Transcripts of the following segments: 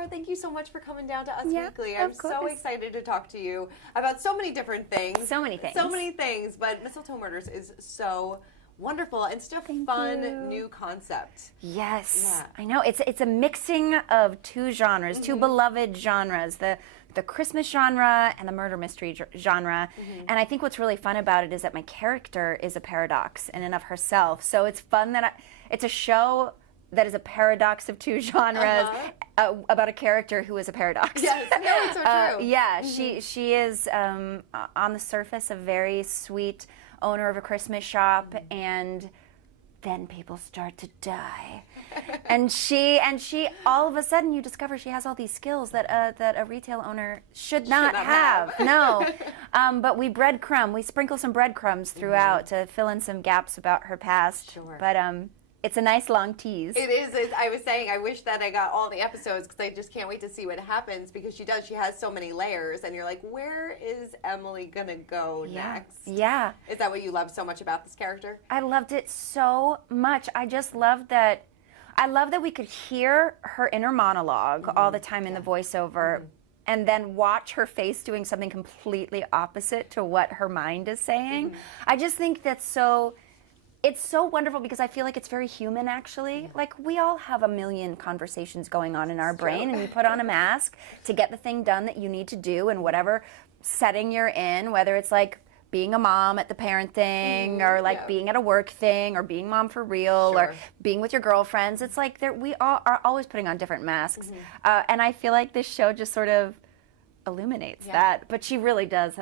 Sarah, thank you so much for coming down to Us Yeah, Weekly. I'm of course. so excited to talk to you about so many different things. So many things. So many things, but Mistletoe Murders is so wonderful and such a fun new concept. Yes, Yeah. I know. It's a mixing of two genres, two beloved genres, the Christmas genre and the murder mystery genre. And I think what's really fun about it is that my character is a paradox in and of herself. So it's fun that it's a show that is a paradox of two genres about a character who is a paradox. Yes, no, it's so true. Yeah, she is on the surface a very sweet owner of a Christmas shop, and then people start to die. and she all of a sudden you discover she has all these skills that a retail owner should not have. No. But we sprinkle some breadcrumbs throughout to fill in some gaps about her past. Sure. But it's a nice long tease. It is. I was saying I wish that I got all the episodes because I just can't wait to see what happens because she does. She has so many layers, and you're like, where is Emily gonna go next? Yeah. Is that what you love so much about this character? I loved it so much. I just loved that. I love that we could hear her inner monologue all the time in the voiceover, and then watch her face doing something completely opposite to what her mind is saying. I just think that's so. It's so wonderful because I feel like it's very human, actually. Like, we all have a million conversations going on in our brain, and you put on a mask to get the thing done that you need to do in whatever setting you're in, whether it's like being a mom at the parent thing, or like being at a work thing, or being mom for real, or being with your girlfriends. It's like we all are always putting on different masks. And I feel like this show just sort of illuminates that. But she really does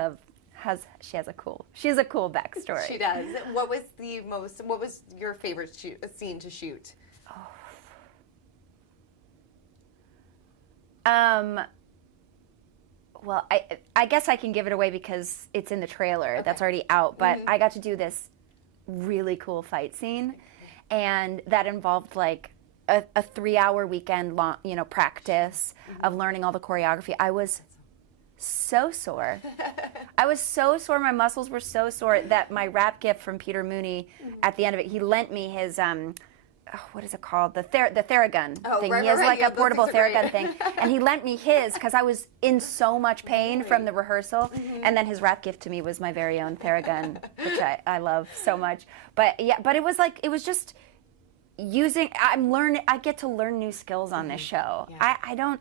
she has a cool backstory. She does. What was your favorite scene to shoot? Well, I guess I can give it away because it's in the trailer that's already out, but I got to do this really cool fight scene, and that involved like a 3-hour weekend long, practice of learning all the choreography. I was so sore. My muscles were so sore that my wrap gift from Peter Mooney, at the end of it, he lent me his what is it called? The Theragun thing. He has like a portable Theragun thing, and he lent me his because I was in so much pain from the rehearsal. And then his wrap gift to me was my very own Theragun, which I love so much. But it was just using. I get to learn new skills on this show. Yeah.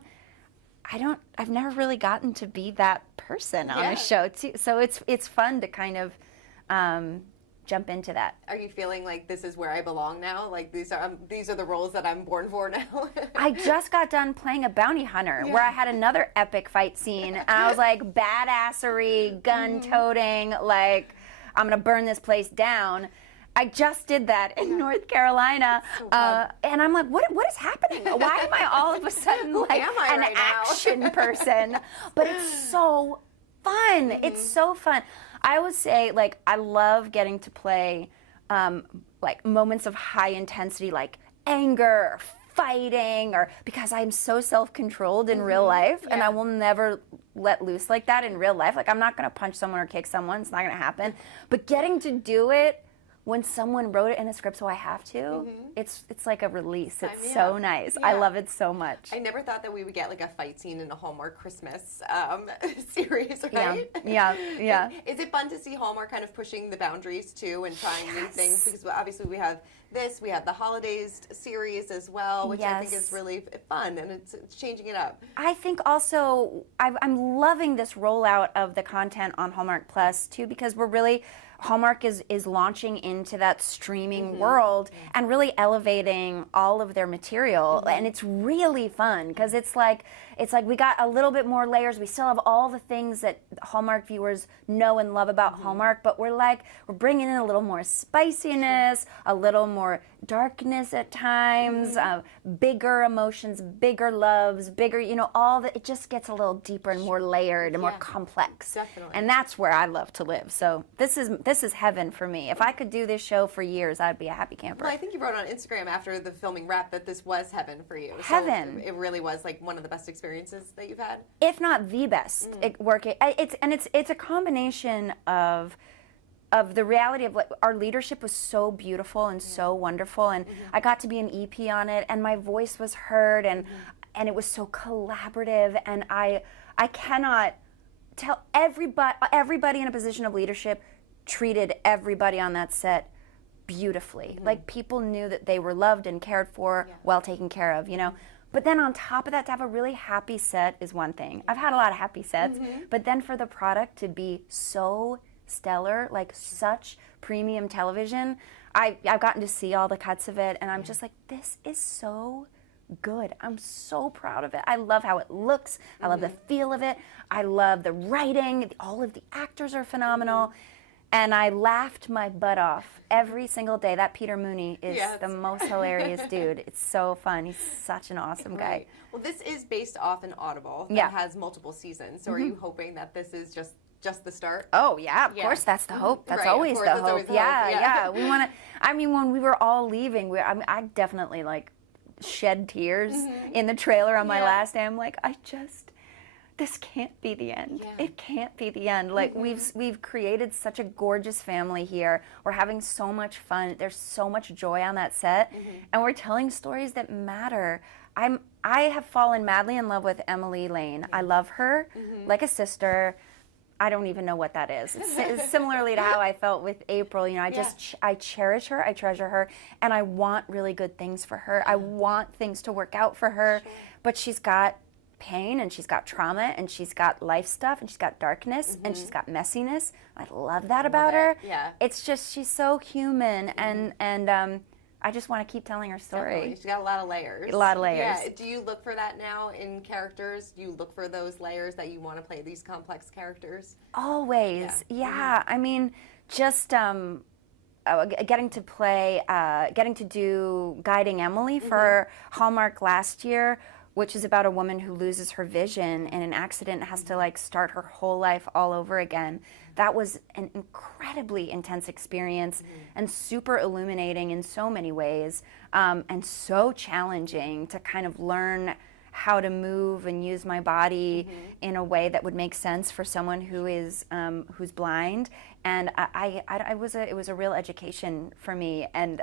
I've never really gotten to be that person on a show too. So it's fun to kind of jump into that. Are you feeling like this is where I belong now? Like these are the roles that I'm born for now? I just got done playing a bounty hunter where I had another epic fight scene, and I was like badassery, gun-toting, like I'm gonna burn this place down. I just did that in North Carolina, and I'm like, what is happening? Why am I all of a sudden like an action person? But it's so fun. It's so fun. I would say, like, I love getting to play like moments of high intensity, like anger or fighting, or because I'm so self-controlled in real life, and I will never let loose like that in real life. Like, I'm not gonna punch someone or kick someone. It's not gonna happen. But getting to do it when someone wrote it in a script so I have to, it's like a release. It's so nice. I love it so much. I never thought that we would get like a fight scene in a Hallmark Christmas series, right? Yeah. Is it fun to see Hallmark kind of pushing the boundaries too and trying new things? Because obviously we have the Holidays series as well, which I think is really fun, and it's changing it up. I think also I'm loving this rollout of the content on Hallmark Plus too, because Hallmark is launching into that streaming world and really elevating all of their material, and it's really fun because it's like we got a little bit more layers. We still have all the things that Hallmark viewers know and love about Hallmark, but we're bringing in a little more spiciness, a little more darkness at times, bigger emotions, bigger loves, bigger, all that. It just gets a little deeper and more layered and more complex. Definitely. And that's where I love to live. So this is heaven for me. If I could do this show for years, I'd be a happy camper. Well, I think you wrote on Instagram after the filming wrap that this was heaven for you. Heaven. So it really was like one of the best experiences that you've had. If not the best working. It's a combination of the reality of what our leadership was so beautiful and so wonderful, and I got to be an EP on it, and my voice was heard, and it was so collaborative, and I cannot tell everybody in a position of leadership treated everybody on that set beautifully. Like, people knew that they were loved and cared for, well taken care of, you know. But then on top of that, to have a really happy set is one thing. I've had a lot of happy sets, but then for the product to be so stellar, like such premium television, I've gotten to see all the cuts of it, and I'm just like, this is so good. I'm so proud of it. I love how it looks. I love the feel of it. I love the writing. All of the actors are phenomenal. And I laughed my butt off every single day. That Peter Mooney is the most hilarious dude. It's so fun. He's such an awesome guy. Well, this is based off an Audible that has multiple seasons. So are you hoping that this is just the start? Oh, yeah, of course. That's the hope. That's always the hope. Yeah. We want to, I mean, when we were all leaving, I definitely, like, shed tears in the trailer on my last day. I'm like, this can't be the end. It can't be the end. Like, we've created such a gorgeous family here. We're having so much fun. There's so much joy on that set, and we're telling stories that matter. I have fallen madly in love with Emily Lane. I love her like a sister. I don't even know what that is. It's similarly to how I felt with April. You know, I cherish her, I treasure her, and I want really good things for her. I want things to work out for her, but she's got pain, and she's got trauma, and she's got life stuff, and she's got darkness, and she's got messiness. I love that about her. Yeah. It's just, she's so human, and I just want to keep telling her story. Definitely. She's got a lot of layers. A lot of layers. Yeah. Do you look for that now in characters? Do you look for those layers that you want to play these complex characters? Always. Yeah. I mean, just getting to do Guiding Emily for Hallmark last year, which is about a woman who loses her vision in an accident and has to, like, start her whole life all over again. That was an incredibly intense experience and super illuminating in so many ways, and so challenging to kind of learn how to move and use my body in a way that would make sense for someone who is who's blind. And it was a real education for me, and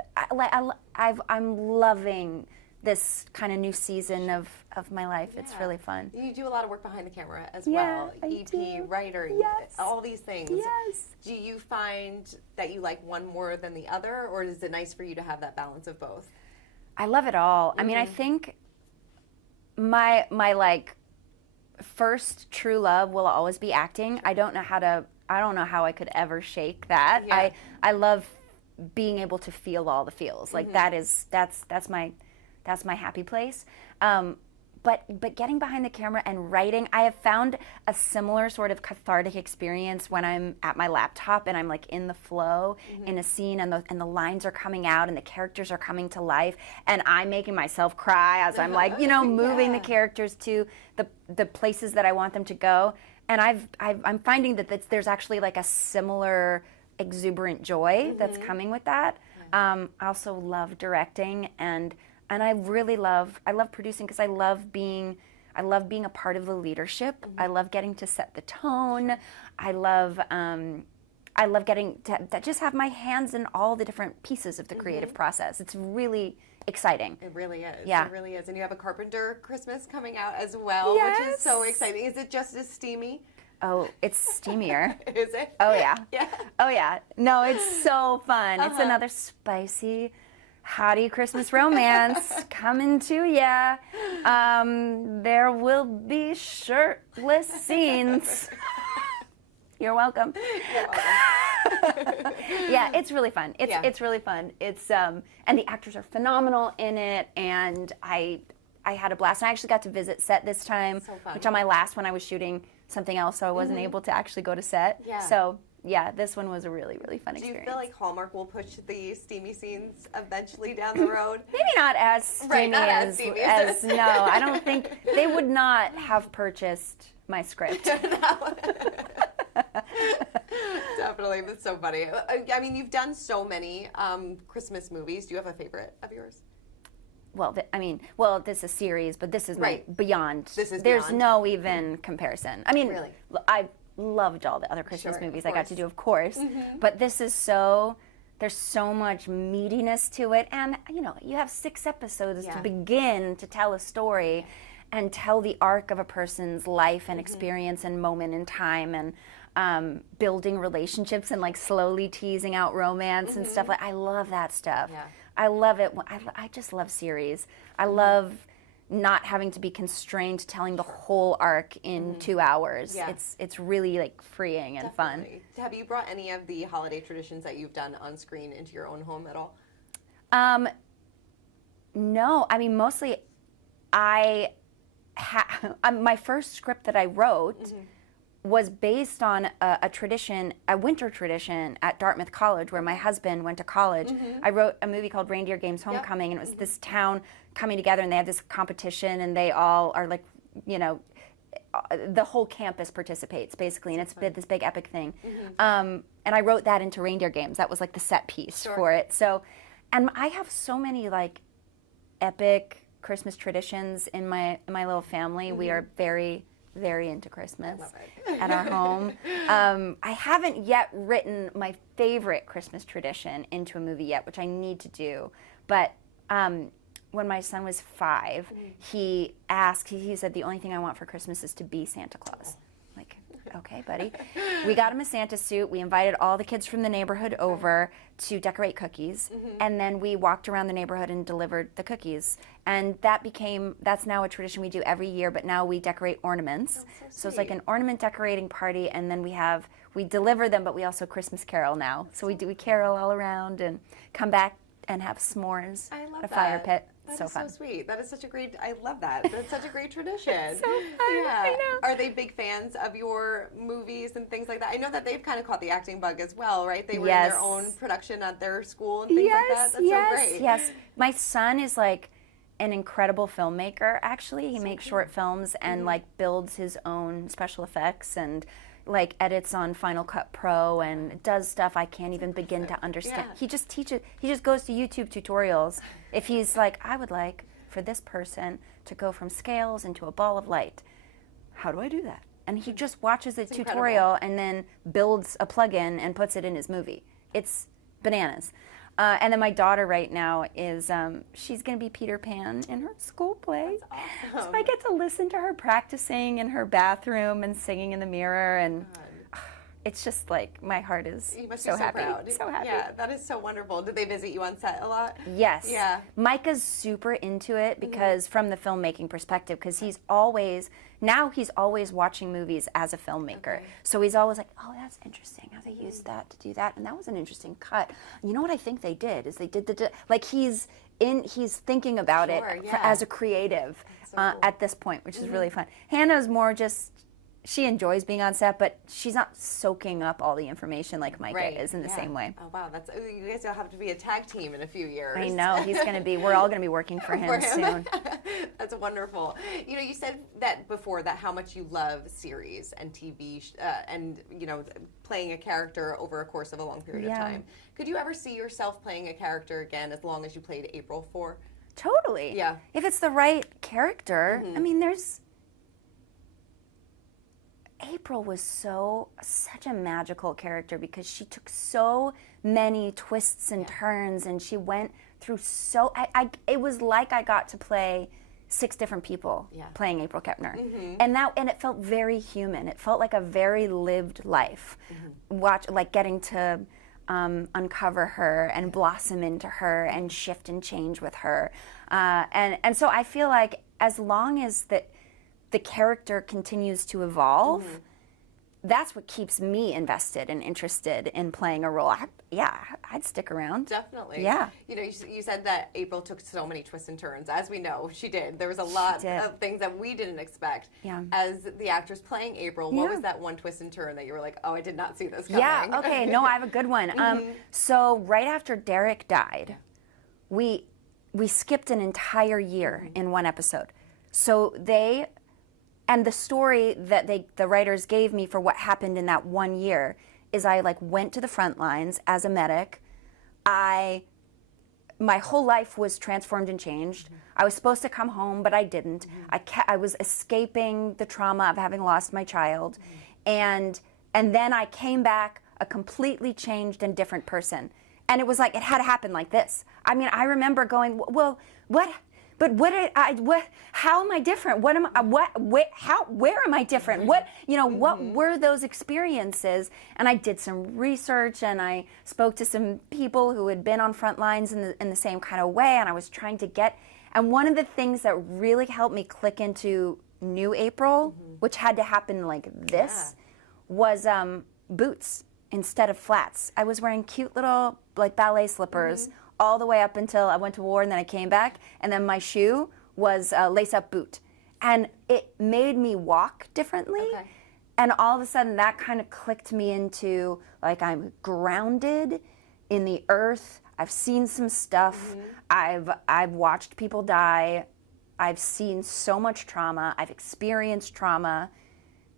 I'm loving this kind of new season of my life. It's really fun. You do a lot of work behind the camera as well. EP, writer, all these things. Yes. Do you find that you like one more than the other, or is it nice for you to have that balance of both? I love it all. I mean, I think my like first true love will always be acting. I don't know how I could ever shake that. I love being able to feel all the feels. Like, that's my happy place. But getting behind the camera and writing, I have found a similar sort of cathartic experience when I'm at my laptop and I'm, like, in the flow in a scene, and the lines are coming out and the characters are coming to life, and I'm making myself cry as I'm, like, you know, moving the characters to the places that I want them to go. And I'm finding that there's actually, like, a similar exuberant joy that's coming with that. I also love directing, and I love producing, because I love being a part of the leadership. I love getting to set the tone. I love getting to just have my hands in all the different pieces of the creative process. It's really exciting. It really is. Yeah. It really is. And you have a Carpenter Christmas coming out as well, which is so exciting. Is it just as steamy? Oh, it's steamier. Is it? Oh, yeah. Yeah. Oh, yeah. No, it's so fun. It's another spicy, hottie Christmas romance coming to ya. There will be shirtless scenes. You're welcome. You're welcome. Yeah, it's really fun. It's really fun. It's and the actors are phenomenal in it, and I had a blast. And I actually got to visit set this time, which on my last one I was shooting something else, so I wasn't able to actually go to set. Yeah. So yeah, this one was a really, really fun experience. Do you feel like Hallmark will push the steamy scenes eventually down the road? Maybe not as steamy, as no, I don't think they would not have purchased my script. Definitely, that's so funny. I mean, you've done so many Christmas movies. Do you have a favorite of yours? Well, this is a series, but this is beyond. There's beyond. no even comparison. I mean, really? I loved all the other Christmas movies I got to do, of course, but this is there's so much meatiness to it, and you know, you have 6 episodes to begin to tell a story, and tell the arc of a person's life and experience and moment in time, and building relationships and like slowly teasing out romance and stuff. Like, I love that stuff. Yeah. I love it. I just love series. I love not having to be constrained to telling the whole arc in 2 hours. Yeah. It's really like freeing and Definitely. fun. Have you brought any of the holiday traditions that you've done on screen into your own home at all? No, I mean, mostly my first script that I wrote was based on a tradition, a winter tradition at Dartmouth College, where my husband went to college. I wrote a movie called Reindeer Games Homecoming, and it was this town coming together, and they have this competition, and they all are like, you know, the whole campus participates basically, and it's this big epic thing. And I wrote that into Reindeer Games. That was like the set piece for it. So, and I have so many like epic Christmas traditions in my little family. We are very, very into Christmas at our home. I haven't yet written my favorite Christmas tradition into a movie yet, which I need to do. But when my son was 5, he said, the only thing I want for Christmas is to be Santa Claus. Like, okay, buddy. We got him a Santa suit. We invited all the kids from the neighborhood over to decorate cookies. And then we walked around the neighborhood and delivered the cookies. And that's now a tradition we do every year, but now we decorate ornaments. So it's like an ornament decorating party, and then we deliver them, but we also Christmas carol now. So we carol all around and come back and have s'mores at a fire pit. That so is fun. so sweet. That is such a great, I love that. That's such a great tradition. So fun. Yeah. I know. Are they big fans of your movies and things like that? I know that they've kind of caught the acting bug as well, right? They were in their own production at their school and things like that. That's so great. Yes. My son is like an incredible filmmaker, actually. He makes short films and like builds his own special effects and like edits on Final Cut Pro and does stuff I can't even begin to understand. He just goes to YouTube tutorials. If he's like, I would like for this person to go from scales into a ball of light. How do I do that? And he just watches a tutorial and then builds a plugin and puts it in his movie. It's bananas. And then my daughter right now is, she's going to be Peter Pan in her school play. That's awesome. So I get to listen to her practicing in her bathroom and singing in the mirror. And it's just like, my heart is You must so be so happy. proud. So happy. Yeah, that is so wonderful. Did they visit you on set a lot? Yes. Yeah. Micah's super into it because from the filmmaking perspective, because he's always watching movies as a filmmaker. So he's always like, oh, that's interesting how they used that to do that. And that was an interesting cut. You know what I think they did is they did like he's thinking about it as a creative So cool. at this point, which is really fun. Hannah's more just, she enjoys being on set, but she's not soaking up all the information like Micah is in the same way. Oh, wow. You guys will have to be a tag team in a few years. I know. We're all going to be working for him soon. That's wonderful. You know, you said that before, that how much you love series and TV and, you know, playing a character over a course of a long period of time. Could you ever see yourself playing a character again as long as you played April for? Totally. Yeah. If it's the right character. I mean, April was such a magical character because she took so many twists and turns, and she went through it was like I got to play 6 different people playing April Kepner. And it felt very human. It felt like a very lived life. Like getting to uncover her and blossom into her and shift and change with her. And so I feel like as long as the character continues to evolve, that's what keeps me invested and interested in playing a role. I'd stick around. Definitely. Yeah. You know, you said that April took so many twists and turns. As we know, she did. There was a lot of things that we didn't expect. Yeah. As the actress playing April, what was that one twist and turn that you were like, oh, I did not see this coming? Yeah, okay. No, I have a good one. So right after Derek died, we skipped an entire year in one episode. So and the story that the writers gave me for what happened in that 1 year is I like went to the front lines as a medic. My whole life was transformed and changed. I was supposed to come home, but I didn't. I was escaping the trauma of having lost my child. And then I came back a completely changed and different person. And it was like, it had to happen like this. I mean, I remember going, well, what but how am I different? Where am I different? What were those experiences? And I did some research, and I spoke to some people who had been on front lines in the same kind of way, and I was trying to and one of the things that really helped me click into New April, which had to happen like this, was boots instead of flats. I was wearing cute little like ballet slippers all the way up until I went to war, and then I came back, and then my shoe was a lace-up boot. And it made me walk differently. Okay. And all of a sudden that kind of clicked me into like I'm grounded in the earth. I've seen some stuff. I've watched people die. I've seen so much trauma. I've experienced trauma.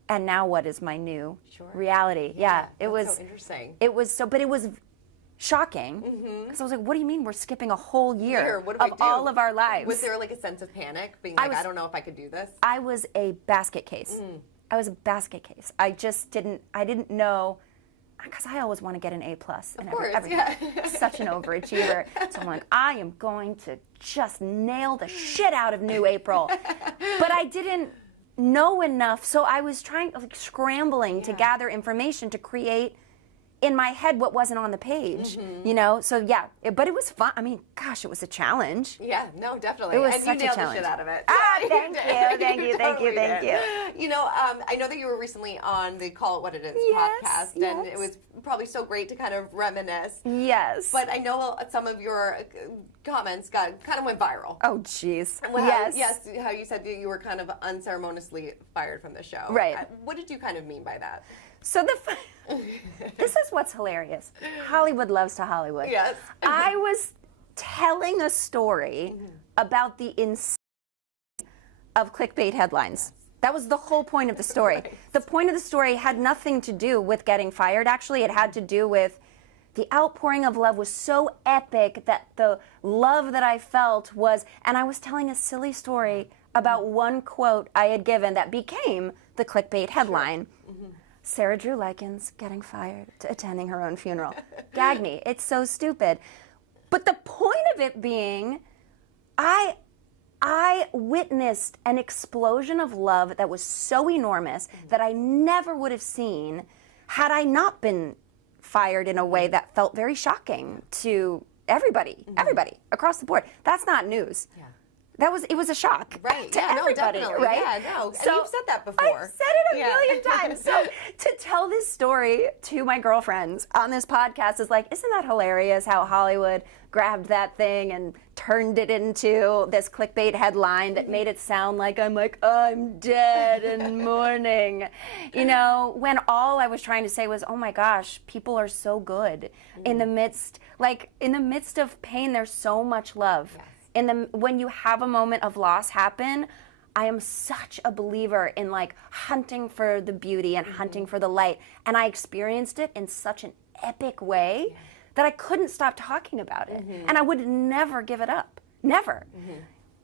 And now what is my new reality? Yeah, it was so interesting. But it was shocking because I was like, what do you mean we're skipping a whole year of all of our lives? Was there like a sense of panic, being like, I don't know if I could do this? I was a basket case. I was a basket case. I didn't know, because I always want to get an A+. Of course, yeah. Such an overachiever. So I'm like, I am going to just nail the shit out of New April. But I didn't know enough, so I was scrambling to gather information to create in my head what wasn't on the page, So but it was fun. I mean, gosh, it was a challenge. Yeah, no, definitely. It was and such you nailed a challenge. The shit out of it. Thank you. You know, I know that you were recently on the Call It What It Is podcast, and it was probably so great to kind of reminisce. Yes. But I know some of your comments kind of went viral. Oh, jeez. Yes, how you said you were kind of unceremoniously fired from the show. Right. What did you kind of mean by that? So this is what's hilarious. Hollywood loves to Hollywood. Yes. I was telling a story about the insanity of clickbait headlines. That was the whole point of the story. Right. The point of the story had nothing to do with getting fired, actually. It had to do with the outpouring of love was so epic that the love that I felt was, and I was telling a silly story about one quote I had given that became the clickbait headline. Sarah Drew Likens getting fired to attending her own funeral. Gag me. It's so stupid. But the point of it being, I witnessed an explosion of love that was so enormous that I never would have seen had I not been fired in a way that felt very shocking to everybody across the board. That's not news. Yeah. It was a shock to everybody, definitely. right? Yeah, no. So, and you've said that before. I've said it a million times. So to tell this story to my girlfriends on this podcast is like, isn't that hilarious how Hollywood grabbed that thing and turned it into this clickbait headline that made it sound like I'm dead and mourning. When all I was trying to say was, oh my gosh, people are so good. In the midst of pain, there's so much love. Yes. When you have a moment of loss happen, I am such a believer in hunting for the beauty and hunting for the light. And I experienced it in such an epic way that I couldn't stop talking about it. And I would never give it up. Never.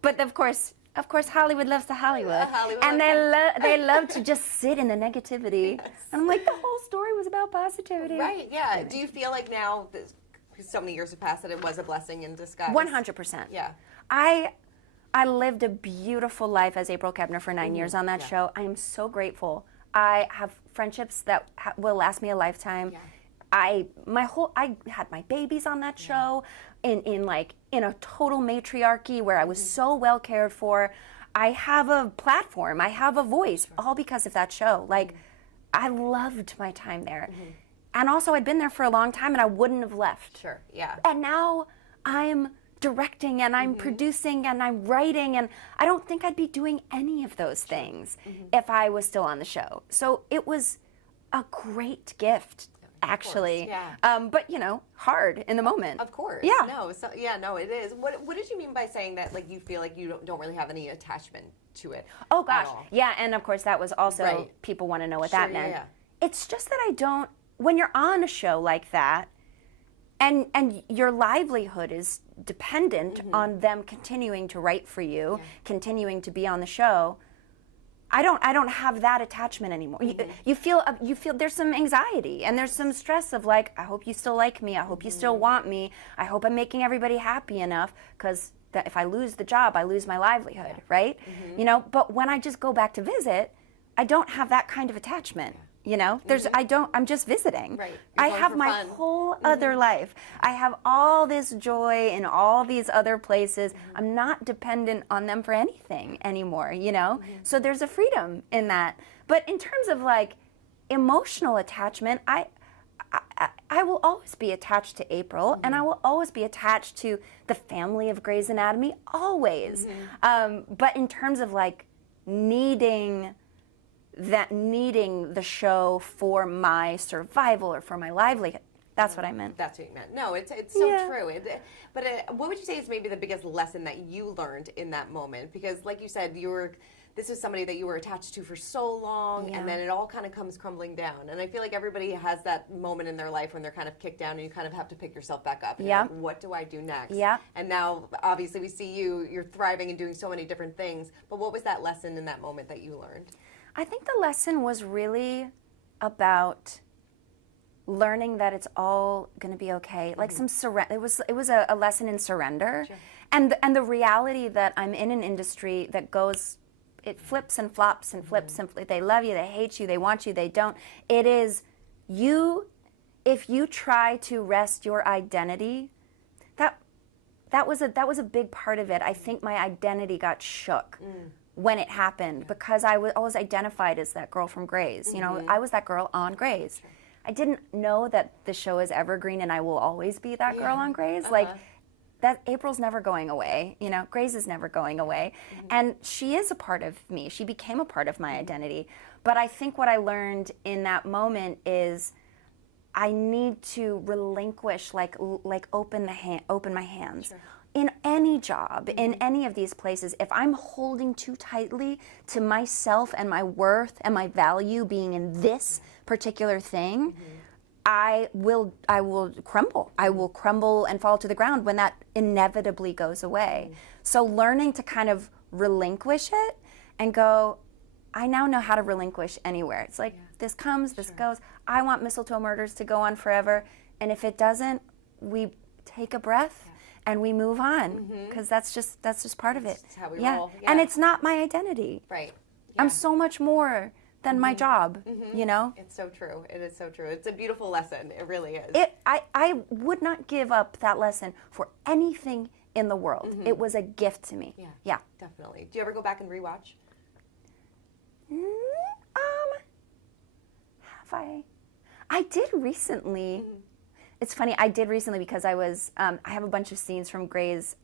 But of course, Hollywood loves to Hollywood. And they love to just sit in the negativity. Yes. And I'm like, the whole story was about positivity. Right, yeah. Do you feel like now, so many years have passed, that it was a blessing in disguise? 100%. Yeah. I lived a beautiful life as April Kepner for 9 years on that show. I am so grateful. I have friendships that will last me a lifetime. Yeah. I had my babies on that show in a total matriarchy where I was so well cared for. I have a platform. I have a voice, all because of that show. I loved my time there. And also, I'd been there for a long time, and I wouldn't have left. Sure, yeah. And now I'm directing, and I'm producing, and I'm writing, and I don't think I'd be doing any of those things if I was still on the show. So it was a great gift, actually. Yeah. But, hard in the moment. Of course. Yeah. No, it is. What did you mean by saying that, you feel like you don't really have any attachment to it? Oh, gosh. Yeah, and of course, that was also, people want to know what that meant. Yeah. It's just that I don't. When you're on a show like that, and your livelihood is dependent on them continuing to write for you, continuing to be on the show, I don't have that attachment anymore. You feel there's some anxiety and there's some stress of I hope you still like me, I hope you still want me, I hope I'm making everybody happy enough, because that if I lose the job, I lose my livelihood, right? You know, but when I just go back to visit, I don't have that kind of attachment. You know, I'm just visiting. Right. I have my whole other life. I have all this joy in all these other places. I'm not dependent on them for anything anymore, you know? So there's a freedom in that. But in terms of like emotional attachment, I will always be attached to April, and I will always be attached to the family of Grey's Anatomy, always. But in terms of like needing the show for my survival or for my livelihood. That's what I meant. That's what you meant. No, it's so true. But what would you say is maybe the biggest lesson that you learned in that moment? Because like you said, this was somebody that you were attached to for so long, and then it all kind of comes crumbling down. And I feel like everybody has that moment in their life when they're kind of kicked down and you kind of have to pick yourself back up. Like, what do I do next? And now, obviously, we see you're thriving and doing so many different things. But what was that lesson in that moment that you learned? I think the lesson was really about learning that it's all going to be okay. Like some surrender. It was a lesson in surrender, and the reality that I'm in an industry that goes, it flips and flops and flips and they love you, they hate you, they want you, they don't. It is you. If you try to wrest your identity, that was a big part of it. I think my identity got shook when it happened because I was always identified as that girl from Grey's. You know, I was that girl on Grey's. I didn't know that the show is evergreen and I will always be that girl on Grey's. Like, that April's never going away. You know, Grey's is never going away. And she is a part of me. She became a part of my identity. But I think what I learned in that moment is I need to relinquish, like open my hands. In any job, in any of these places, if I'm holding too tightly to myself and my worth and my value being in this particular thing, I will crumble. I will crumble and fall to the ground when that inevitably goes away. So learning to kind of relinquish it and go, I now know how to relinquish anywhere. It's like, this comes, this goes. I want Mistletoe Murders to go on forever. And if it doesn't, we take a breath and we move on, because that's just part of it. That's how we roll. And it's not my identity. Right. I'm so much more than my job, you know? It's so true. It is so true. It's a beautiful lesson. It really is. I would not give up that lesson for anything in the world. It was a gift to me. Yeah. Definitely. Do you ever go back and rewatch? Have I? I did recently. It's funny, I did recently because I have a bunch of scenes from Grey's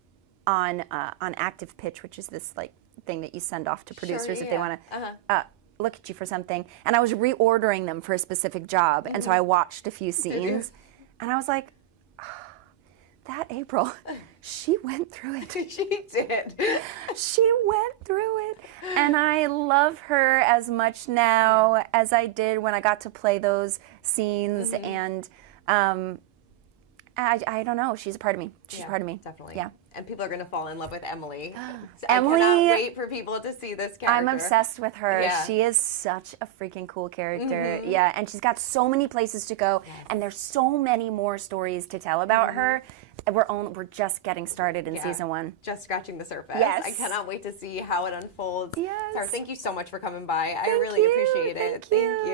on Active Pitch, which is this like thing that you send off to producers if they want to look at you for something. And I was reordering them for a specific job, and so I watched a few scenes, and I was like, that April, she went through it. She did. She went through it, and I love her as much now as I did when I got to play those scenes, and I don't know. She's a part of me. She's a part of me. Definitely. Yeah. And people are going to fall in love with Emily. So Emily, I cannot wait for people to see this character. I'm obsessed with her. Yeah. She is such a freaking cool character. Yeah, and she's got so many places to go, and there's so many more stories to tell about her. We're just getting started in season 1. Just scratching the surface. Yes. I cannot wait to see how it unfolds. Yes. Sarah, thank you so much for coming by. I really appreciate it. Thank you.